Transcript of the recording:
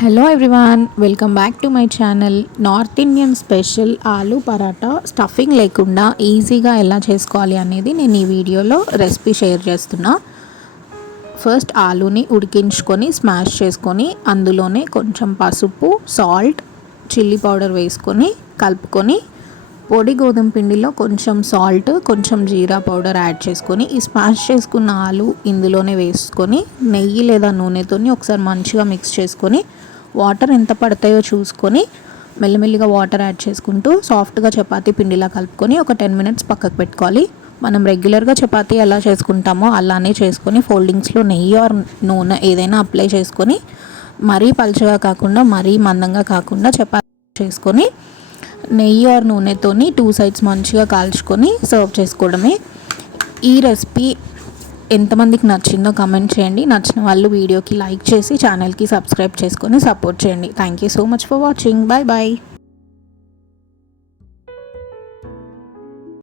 Hello everyone, welcome back to my channel. North Indian special aloo paratha stuffing లేకుండా ఈజీగా ఎలా చేసుకోవాలి అనేది నేను ఈ వీడియోలో రెసిపీ షేర్ చేస్తున్నా. ఫస్ట్ ఆలూని ఉడికించుకొని స్మాష్ చేసుకొని అందులోనే కొంచెం పసుపు, సాల్ట్, చిల్లీ పౌడర్ వేసుకొని కలుపుకొని పొడి గోధుమ పిండిలో కొంచెం సాల్ట్, కొంచెం జీరా పౌడర్ యాడ్ చేసుకొని ఈ స్మాష్ చేసుకున్న ఆలు ఇందులోనే వేసుకొని నెయ్యి లేదా నూనెతోని ఒకసారి మంచిగా మిక్స్ చేసుకొని వాటర్ ఎంత పడతాయో చూసుకొని మెల్లమెల్లిగా వాటర్ యాడ్ చేసుకుంటూ సాఫ్ట్గా చపాతీ పిండిలా కలుపుకొని ఒక 10 మినిట్స్ పక్కకు పెట్టుకోవాలి. మనం రెగ్యులర్గా చపాతీ ఎలా చేసుకుంటామో అలానే చేసుకొని ఫోల్డింగ్స్లో నెయ్యి ఆర్ నూనె ఏదైనా అప్లై చేసుకొని మరీ పలుచగా కాకుండా మరీ మందంగా కాకుండా చపాతీ చేసుకొని నెయ్యి ఆర్ నూనెతోని 2 సైడ్స్ మంచిగా కాల్చుకొని సర్వ్ చేసుకోవడమే. ఈ రెసిపీ ఎంతమందికి నచ్చిందో కమెంట్ చేయండి. నచ్చిన వాళ్ళు వీడియోకి లైక్ చేసి ఛానల్కి సబ్స్క్రైబ్ చేసుకొని సపోర్ట్ చేయండి. Thank you so much for watching. Bye bye.